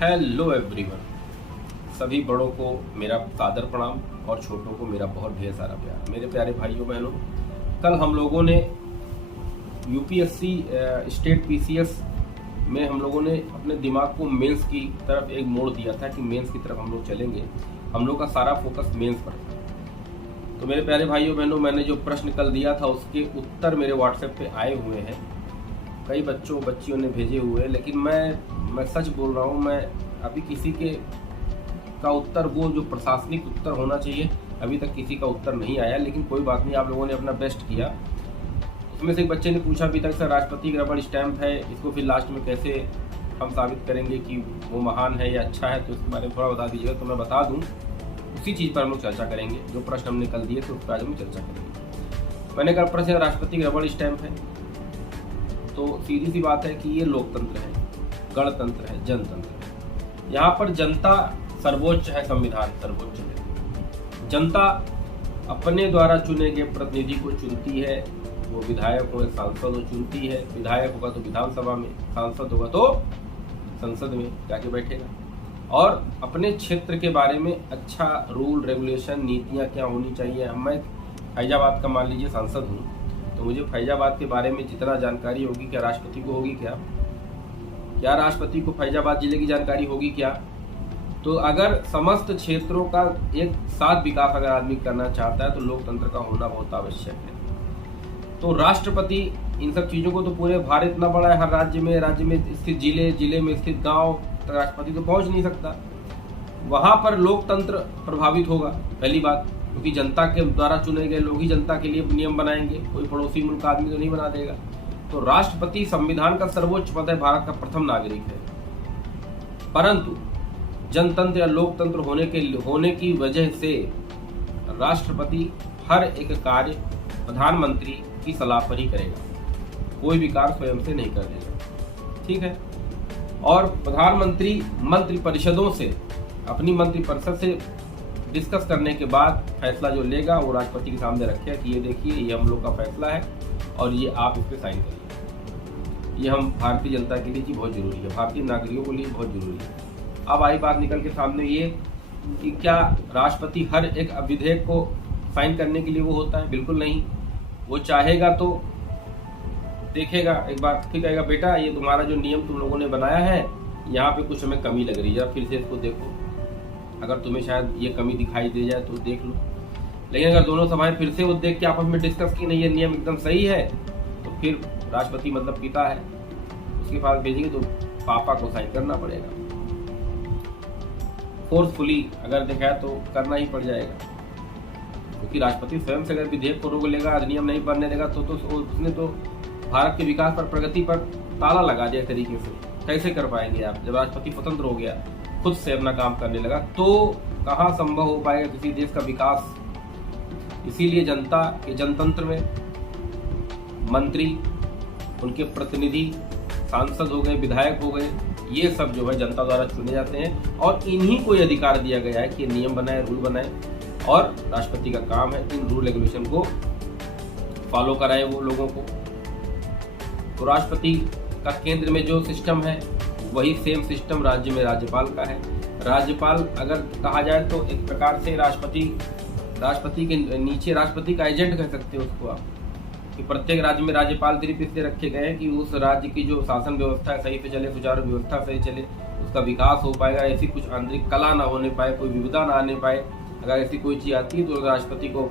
Hello everyone, सभी बड़ों को मेरा सादर प्रणाम और छोटों को मेरा बहुत ढेर सारा प्यार। मेरे प्यारे भाइयों बहनों, कल हम लोगों ने यूपीएससी स्टेट पीसीएस में हम लोगों ने अपने दिमाग को मेंस की तरफ एक मोड़ दिया था कि मेंस की तरफ हम लोग चलेंगे। हम लोग का सारा फोकस मेंस पर था। तो मेरे प्यारे भाइयों बहनों, मैंने जो प्रश्न कल दिया था उसके उत्तर मेरे व्हाट्सएप पे आए हुए हैं। कई बच्चियों ने भेजे हुए हैं, लेकिन मैं सच बोल रहा हूँ, मैं अभी किसी का उत्तर, वो जो प्रशासनिक उत्तर होना चाहिए, अभी तक किसी का उत्तर नहीं आया। लेकिन कोई बात नहीं, आप लोगों ने अपना बेस्ट किया। उसमें से एक बच्चे ने पूछा अभी तक सर राष्ट्रपति का रबड़ स्टैंप है, इसको फिर लास्ट में कैसे हम साबित करेंगे कि वो महान है या अच्छा है, तो इसके बारे में थोड़ा बता दीजिएगा। तो मैं बता दूँ, उसी चीज़ पर हम लोग चर्चा करेंगे। जो प्रश्न हमने कल दिए थे उस पर आज हम चर्चा करेंगे। मैंने कहा प्रश्न राष्ट्रपति का रबड़ स्टैंप है, तो सीधी सी बात है कि ये लोकतंत्र है, गणतंत्र है, जनतंत्र है। यहाँ पर जनता सर्वोच्च है, संविधान सर्वोच्च है। जनता अपने द्वारा चुने गए प्रतिनिधि को चुनती है, वो विधायक हो या सांसद हो चुनती है। विधायक होगा तो विधानसभा में, सांसद होगा तो संसद में जाके बैठेगा, और अपने क्षेत्र के बारे में अच्छा रूल रेगुलेशन, नीतियाँ क्या होनी चाहिए। मैं फैजाबाद का मान लीजिए सांसद हूँ, तो मुझे फैजाबाद के बारे में जितना जानकारी होगी, क्या राष्ट्रपति को होगी? क्या राष्ट्रपति को फैजाबाद जिले की जानकारी होगी? क्या? तो अगर समस्त क्षेत्रों का एक साथ विकास अगर आदमी करना चाहता है तो लोकतंत्र का होना बहुत आवश्यक है। तो राष्ट्रपति इन सब चीज़ों को, तो पूरे भारत इतना बड़ा है, हर राज्य में स्थित जिले में स्थित गांव तक राष्ट्रपति तो पहुंच नहीं सकता। वहां पर लोकतंत्र प्रभावित होगा, पहली बात, क्योंकि जनता के द्वारा चुने गए लोग ही जनता के लिए नियम बनाएंगे, कोई पड़ोसी मुल्क का आदमी तो नहीं बना देगा। तो राष्ट्रपति संविधान का सर्वोच्च पद है, भारत का प्रथम नागरिक है। परंतु जनतंत्र या लोकतंत्र होने की वजह से राष्ट्रपति हर एक कार्य प्रधानमंत्री की सलाह पर ही करेगा, कोई भी कार्य स्वयं से नहीं कर देगा, ठीक है। और प्रधानमंत्री मंत्रिपरिषदों से, अपनी मंत्रिपरिषद से डिस्कस करने के बाद फैसला जो लेगा वो राष्ट्रपति के सामने रखेगा कि ये देखिए, ये हम लोग का फैसला है और ये आप इस पर साइन करिए। ये हम भारतीय जनता के लिए बहुत जरूरी है, भारतीय नागरिकों के लिए बहुत जरूरी है। अब आई बात निकल के सामने ये कि क्या राष्ट्रपति हर एक विधेयक को साइन करने के लिए वो होता है? बिल्कुल नहीं। वो चाहेगा तो देखेगा, एक बार फिर कहेगा बेटा ये तुम्हारा जो नियम तुम लोगों ने बनाया है, यहाँ पे कुछ हमें कमी लग रही है, फिर से इसको देखो। अगर तुम्हें शायद ये कमी दिखाई दे जाए तो देख लो। लेकिन अगर दोनों सभाएं फिर से वो देख के आपस में डिस्कस की नहीं, ये नियम एकदम सही है, तो फिर राष्ट्रपति मतलब पिता है, उसके पास भेजेंगे तो पापा को साइन करना पड़ेगा। फोर्सफुली अगर देखा तो करना ही पड़ जाएगा, क्योंकि राष्ट्रपति स्वयं से अगर विधेयक को रोक लेगा, अधिनियम नहीं बनने देगा, तो उसने तो भारत के विकास पर, प्रगति पर ताला लगा दिया तरीके से। कैसे कर पाएंगे आप? जब राष्ट्रपति स्वतंत्र हो गया, खुद से अपना काम करने लगा, तो कहाँ संभव हो पाएगा किसी देश का विकास? इसीलिए जनता के जनतंत्र में मंत्री, उनके प्रतिनिधि, सांसद हो गए, विधायक हो गए, ये सब जो है जनता द्वारा चुने जाते हैं, और इन्हीं को ये अधिकार दिया गया है कि नियम बनाए, रूल बनाए, और राष्ट्रपति का काम है इन रूल रेगुलेशन को फॉलो कराए वो लोगों को। तो राष्ट्रपति का केंद्र में जो सिस्टम है वही सेम सिस्टम राज्य में राज्यपाल का है। राज्यपाल अगर कहा जाए तो एक प्रकार से राष्ट्रपति के नीचे राष्ट्रपति का एजेंट कह सकते हो उसको आप, कि प्रत्येक राज्य में राज्यपाल सिर्फ इसलिए रखे गए हैं कि उस राज्य की जो शासन व्यवस्था है सही से चले, सुचारू व्यवस्था सही चले, उसका विकास हो पाएगा, ऐसी कुछ आंतरिक कला ना होने पाए, कोई विविधता ना आने पाए। अगर ऐसी कोई चीज़ आती है तो राष्ट्रपति को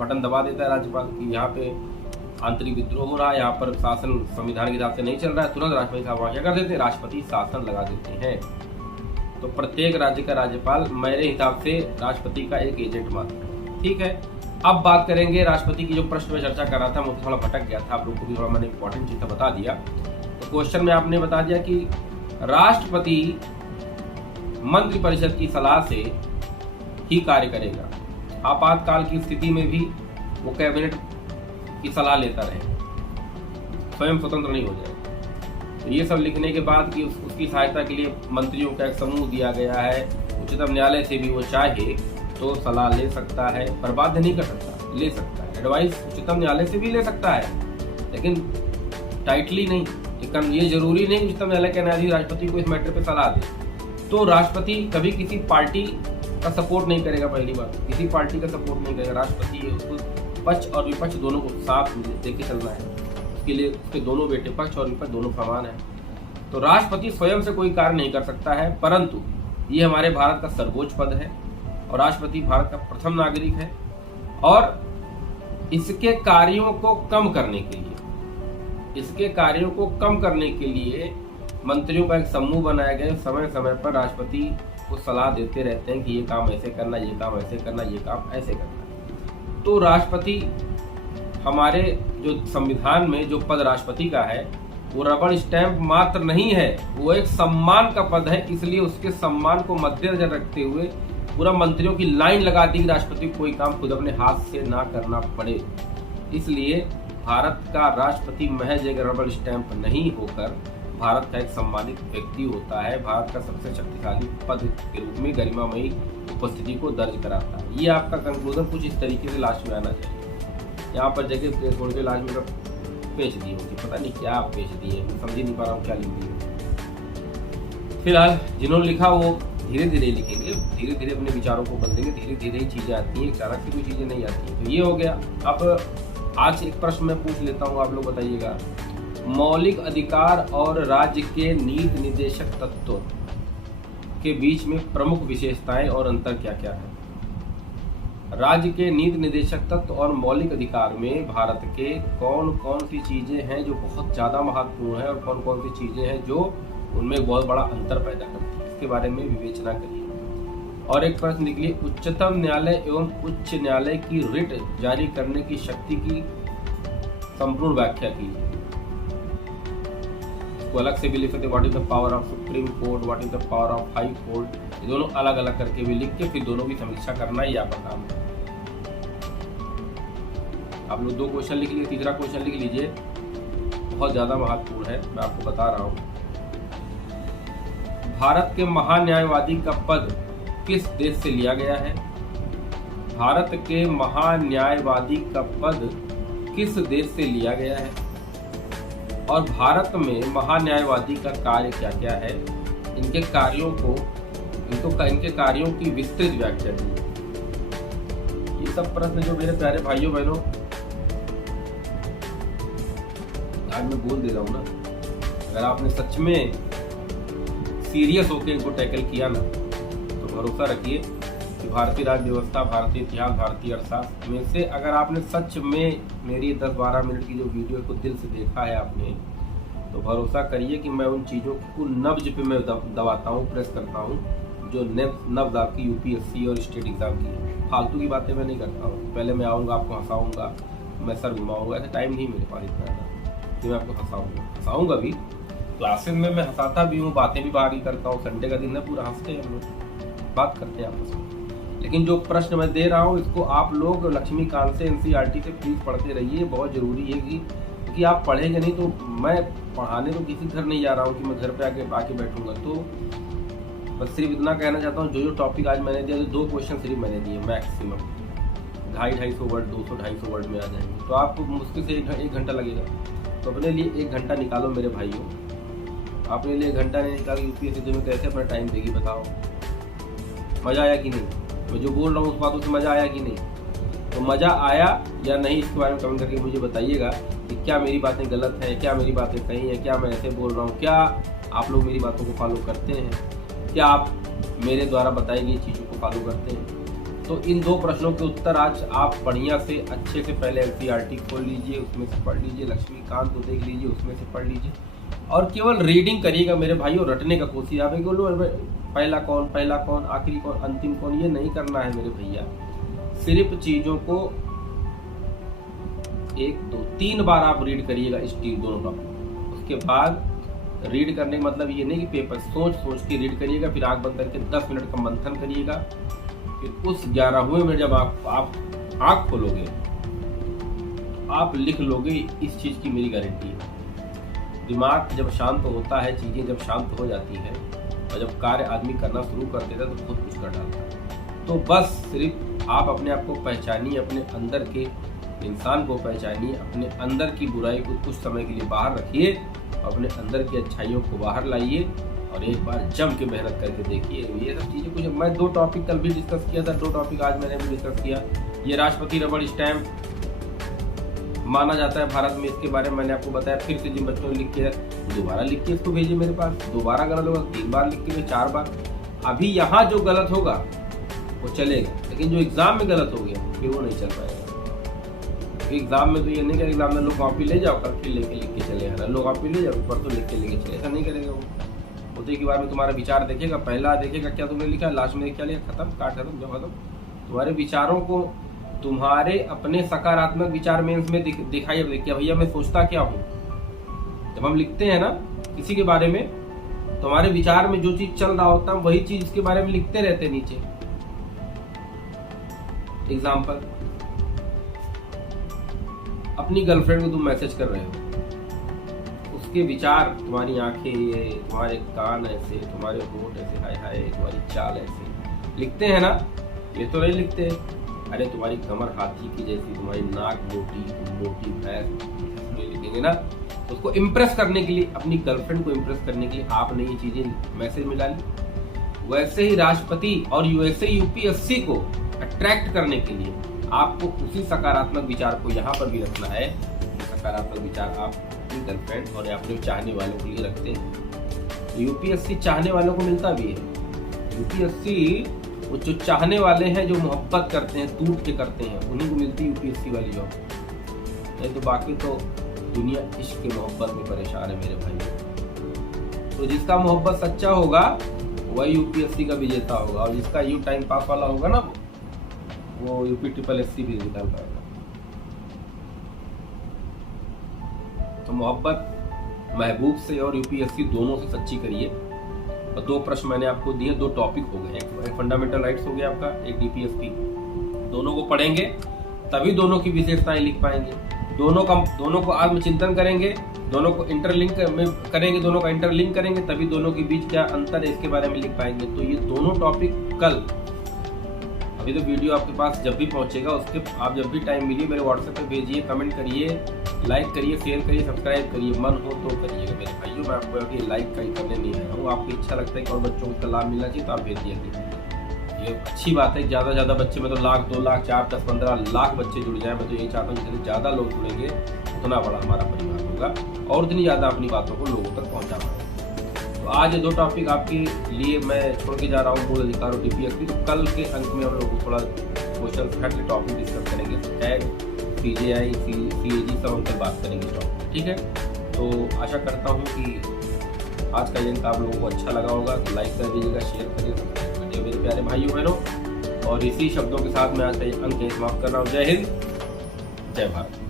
बटन दबा देता है राज्यपाल कि यहाँ पे आंतरिक विद्रोह हो रहा है, यहाँ पर शासन संविधान के हिसाब से नहीं चल रहा है, तुरंत राष्ट्रपति साहब वहाँ क्या कर देते हैं? राष्ट्रपति शासन लगा देते हैं। तो प्रत्येक राज्य का राज्यपाल मेरे हिसाब से राष्ट्रपति का एक एजेंट मानता है, ठीक है। अब बात करेंगे राष्ट्रपति की, जो प्रश्न में चर्चा कर रहा था, मुझे थोड़ा भटक गया था, आप लोग को भी थोड़ा मैंने इंपॉर्टेंट चीज़ बता दिया। तो क्वेश्चन में आपने बता दिया कि राष्ट्रपति मंत्रिपरिषद की सलाह से ही कार्य करेगा, आपातकाल की स्थिति में भी वो कैबिनेट की सलाह लेता रहे, स्वयं स्वतंत्र नहीं हो जाएगा। तो ये सब लिखने के बाद कि उसकी सहायता के लिए मंत्रियों का एक समूह दिया गया है। उच्चतम न्यायालय से भी वो चाहे तो सलाह ले सकता है, पर बाध्य नहीं कर सकता, ले सकता है। एडवाइस उच्चतम न्यायालय से भी ले सकता है, लेकिन टाइटली नहीं। ये जरूरी नहीं उच्चतम न्यायालय के न्यायाधीश राष्ट्रपति को इस मैटर पे सलाह दे। तो राष्ट्रपति कभी किसी पार्टी का सपोर्ट नहीं करेगा। पहली बात, किसी पार्टी का सपोर्ट नहीं करेगा। राष्ट्रपति है, उसको पक्ष और विपक्ष दोनों को साथ देके चलना है। उसके लिए उसके दोनों बेटे, पक्ष और विपक्ष दोनों समान है। तो राष्ट्रपति स्वयं से कोई कार्य नहीं कर सकता है, परंतु ये हमारे भारत का सर्वोच्च पद है और राष्ट्रपति भारत का प्रथम नागरिक है। और इसके कार्यों को कम करने के लिए मंत्रियों का एक समूह बनाया गया। समय समय पर राष्ट्रपति को सलाह देते रहते हैं कि ये काम ऐसे करना, ये काम ऐसे करना, ये काम ऐसे करना। तो राष्ट्रपति, हमारे जो संविधान में जो पद राष्ट्रपति का है वो रबड़ स्टैंप मात्र नहीं है, वो एक सम्मान का पद है। इसलिए उसके सम्मान को मद्देनजर रखते हुए पूरा मंत्रियों की लाइन लगा दी कि राष्ट्रपति को कोई काम खुद अपने हाथ से ना करना पड़े। इसलिए भारत का राष्ट्रपति महज एक रबड़ स्टैंप नहीं होकर भारत का एक सम्मानित व्यक्ति होता है। भारत का सबसे शक्तिशाली पद के रूप में गरिमामयी उपस्थिति को दर्ज कराता है। ये आपका कंक्लूजन कुछ इस तरीके से लास्ट में आना चाहिए। यहाँ पर जगह छोड़ के लास्ट में पेश दी होगी, पता नहीं क्या पेश दी है, समझ ही नहीं पा रहा हूँ क्या लिख दी। फिलहाल जिन्होंने लिखा वो धीरे धीरे लिखेंगे, धीरे धीरे अपने विचारों को बदलेंगे, धीरे धीरे ही चीजें आती हैं, अचानक से कोई चीजें नहीं आती हैं। तो ये हो गया। अब आज एक प्रश्न मैं पूछ लेता हूँ, आप लोग बताइएगा, मौलिक अधिकार और राज्य के नीति निर्देशक तत्वों के बीच में प्रमुख विशेषताएं और अंतर क्या क्या है? राज्य के नीति निर्देशक तत्व और मौलिक अधिकार में भारत के कौन कौन सी चीजें हैं जो बहुत ज्यादा महत्वपूर्ण है और कौन कौन सी चीजें हैं जो उनमें बहुत बड़ा अंतर पैदा करती है, इसके बारे में विवेचना करिए। और एक प्रश्न निकली, उच्चतम न्यायालय एवं उच्च न्यायालय की रिट जारी करने की शक्ति की संपूर्ण व्याख्या कीजिए। इसको अलग से भी लिख सकते, what is the power of supreme court, what is the power of high court, ये दोनों अलग अलग करके भी लिख के फिर दोनों की समीक्षा करना ही आपका काम है। आप लोग 2 क्वेश्चन लिख लीजिए, तीसरा क्वेश्चन लिख लीजिए, बहुत ज्यादा महत्वपूर्ण है, मैं आपको बता रहा हूं। भारत के महान्यायवादी का पद किस देश से लिया गया है? भारत के महान्यायवादी का पद किस देश से लिया गया है? और भारत में महान्यायवादी का कार्य क्या क्या है? इनके कार्यों की विस्तृत व्याख्या दी। ये सब प्रश्न जो मेरे प्यारे भाइयों बहनों आज मैं बोल दे रहा हूँ ना, अगर आपने सच में सीरियस होकर इनको टैकल किया ना, तो भरोसा रखिए कि भारतीय राज्य व्यवस्था, भारतीय इतिहास, भारतीय अर्थशास्त्र में से अगर आपने सच में मेरी 10-12 मिनट की जो वीडियो को दिल से देखा है आपने, तो भरोसा करिए कि मैं उन चीज़ों को नब्ज पे मैं दबाता हूँ, प्रेस करता हूँ, जो नब्ज आपकी यूपीएससी और स्टेट एग्जाम की है। फालतू की बातें मैं नहीं करता हूँ। पहले मैं आऊँगा, आपको हंसाऊँगा, मैं सर घुमाऊँगा, ऐसा टाइम नहीं मेरे पास इतना कि मैं आपको हंसाऊँगा भी। क्लासेस में मैं हंसाता भी हूँ, बातें भी बाहर ही करता हूँ। संडे का दिन है, पूरा हंसते हैं हम लोग, बात करते हैं आपस में। लेकिन जो प्रश्न मैं दे रहा हूँ इसको आप लोग लक्ष्मीकांत से, एनसीईआरटी से प्लीज पढ़ते रहिए। बहुत जरूरी है कि आप पढ़ेंगे नहीं तो मैं पढ़ाने तो किसी घर नहीं जा रहा हूँ कि मैं घर पे आके बैठूंगा। तो बस सिर्फ इतना कहना चाहता हूँ, जो टॉपिक आज मैंने दिया, 2 क्वेश्चन सिर्फ मैंने दिए मैक्सिमम, 250-250 वर्ड, 200-250 वर्ड में आ जाएंगे। तो आपको मुश्किल से 1 घंटा लगेगा। तो अपने लिए 1 घंटा निकालो मेरे भाइयों। अपने लिए 1 घंटा नहीं निकाल, यूपीएससी तुम्हें कैसे अपना टाइम देगी बताओ? मजा आया कि नहीं? मैं जो बोल रहा हूँ उस बातों से मजा आया कि नहीं? तो मजा आया या नहीं इसके बारे में कमेंट करके मुझे बताइएगा कि क्या मेरी बातें गलत हैं, क्या मेरी बातें सही हैं, क्या मैं ऐसे बोल रहा हूँ, क्या आप लोग मेरी बातों को फॉलो करते हैं, क्या आप मेरे द्वारा बताई गई चीज़ों को फॉलो करते हैं। तो इन 2 प्रश्नों के उत्तर आज आप बढ़िया से अच्छे से पहले एनसीईआरटी खोल लीजिए, उसमें से पढ़ लीजिए, लक्ष्मीकांत को देख लीजिए, उसमें से पढ़ लीजिए और केवल रीडिंग करिएगा मेरे भाइयों। रटने का कोशिश, आप बोलो पहला कौन, आखिरी कौन, अंतिम कौन, ये नहीं करना है मेरे भैया। सिर्फ चीजों को 1, 2, 3 बार आप रीड करिएगा इस दोनों टॉपिक। उसके बाद रीड करने का मतलब ये नहीं कि पेपर सोच के रीड करिएगा, फिर आंख बंद करके 10 मिनट का मंथन करिएगा, फिर उस 11वें मिनट जब आप आंख खोलोगे आप लिख लोगे। इस चीज की मेरी गारंटी है। दिमाग जब शांत होता है, चीजें जब शांत हो जाती है और जब कार्य आदमी करना शुरू कर देता है तो खुद कुछ कर डालता है। तो बस सिर्फ आप अपने आप को पहचानिए, अपने अंदर के इंसान को पहचानिए, अपने अंदर की बुराई को कुछ समय के लिए बाहर रखिए, अपने अंदर की अच्छाइयों को बाहर लाइए और एक बार जम के मेहनत करके देखिए। ये सब चीज़ें कुछ मैं 2 टॉपिक कल भी डिस्कस किया था, 2 टॉपिक आज मैंने भी डिस्कस किया। ये राष्ट्रपति रबड़ स्टैम्प माना जाता है भारत में, इसके बारे में मैंने आपको बताया। फिर से जिन बच्चों ने लिख के दोबारा लिख के इसको भेजिए मेरे पास। दोबारा गलत होगा 3 बार लिख के 4 बार। अभी यहाँ जो गलत होगा वो चलेगा, लेकिन जो एग्जाम में गलत हो गया फिर वो नहीं चल पाएगा। एग्जाम में तो ये नहीं कि एग्जाम में लोग कॉपी ले जाओ, कल फिर लेके लिख के चले आना, लोग कॉपी ले जाओ परसों लिख के लेके चले, ऐसा नहीं करेगा वो तो एक बार में तुम्हारा विचार देखेगा, पहला देखेगा क्या तुमने लिखा, लास्ट में क्या लिखा, खत्म, काट खत्म, जब खत्म। तुम्हारे विचारों को, तुम्हारे अपने सकारात्मक विचार मेंस में दिखाई देखिए भैया मैं सोचता क्या हूँ। जब हम लिखते हैं ना किसी के बारे में, तुम्हारे विचार में जो चीज चल रहा होता है वही चीज उसके बारे में लिखते रहते नीचे। एग्जाम्पल, अपनी गर्लफ्रेंड को तुम मैसेज कर रहे हो, उसके विचार, तुम्हारी आंखें ये, तुम्हारे कान ऐसे, तुम्हारे होंठ ऐसे, हाय हाय, तुम्हारी चाल ऐसे, लिखते हैं ना? ये तो नहीं लिखते, अरे तुम्हारी कमर हाथी की जैसी, तुम्हारी नाक मोटी, मोटी भैंस, लिखेंगे ना। उसको इम्प्रेस करने के लिए, अपनी गर्लफ्रेंड को इम्प्रेस करने के लिए आपने ये चीजें मैसेज में डाली। वैसे ही राष्ट्रपति और यूएसए यूपीएससी को अट्रैक्ट करने के लिए आपको उसी सकारात्मक विचार को यहाँ पर भी रखना है। सकारात्मक विचार आप अपनी गर्लफ्रेंड और अपने चाहने वालों के लिए रखते हैं। तो यूपीएससी चाहने वालों को मिलता भी है। यूपीएससी वो जो चाहने वाले हैं, जो मोहब्बत करते हैं, टूट के करते हैं, उन्हीं को मिलती है यूपीएससी वाली जॉब। नहीं तो बाकी तो दुनिया इश्क के मोहब्बत में परेशान है मेरे भाई। तो जिसका मोहब्बत सच्चा होगा वही यूपीएससी का विजेता होगा, और जिसका यू टाइम पास वाला होगा ना वो यूपी ट्रिपल एससी भी निकाल पाएगा। तो मोहब्बत महबूब से और यूपीएससी दोनों से सच्ची करिए। और 2 प्रश्न मैंने आपको दिए, 2 टॉपिक हो गए, एक फंडामेंटल राइट्स हो गया आपका, एक डीपीएसपी। दोनों को पढ़ेंगे तभी दोनों की विशेषताएं लिख पाएंगे। दोनों को आत्मचिंतन करेंगे, दोनों को इंटरलिंक करेंगे, दोनों का इंटरलिंक करेंगे, तभी दोनों के बीच क्या अंतर है इसके बारे में लिख पाएंगे। तो ये दोनों टॉपिक कल, अभी तो वीडियो आपके पास जब भी पहुंचेगा उसके आप जब भी टाइम मिलिए मेरे व्हाट्सएप पे भेजिए, कमेंट करिए, लाइक करिए, शेयर करिए, सब्सक्राइब करिए, मन हो तो करिएगा मेरे भाइयों। मैं आपको अभी लाइक कहीं करने नहीं आया हूँ, आपको इच्छा लगता है कि और बच्चों को लाभ मिलना चाहिए तो आप भेजिए। ये अच्छी बात है, ज़्यादा ज़्यादा बच्चे में तो 1 लाख 2 लाख 4 10 15 लाख बच्चे जुड़ जाए। मैं तो यही चाहता हूँ जितने ज़्यादा लोग जुड़ेंगे उतना बड़ा हमारा परिवार होगा और उतनी ज़्यादा अपनी बातों को लोगों तक पहुँचा पाएंगे। तो आज ये 2 टॉपिक आपके लिए मैं छोड़ के जा रहा हूँ, मूल अधिकार और डीपीएसपी। तो कल के अंक में हम लोग थोड़ा क्वेश्चन हट टॉपिक डिस्कस करेंगे, टैग, सीजेआई, सीएजी सब हम कल बात करेंगे टॉपिक, ठीक है। तो आशा करता हूँ कि आज का अंक आप लोगों को अच्छा लगा होगा, तो लाइक कर दीजिएगा, शेयर करिए, सब्सक्राइब करिए मेरे प्यारे भाइयों बहनों। और इसी शब्दों के साथ मैं आज का अंक समाप्त कर रहा हूँ। जय हिंद, जय भारत।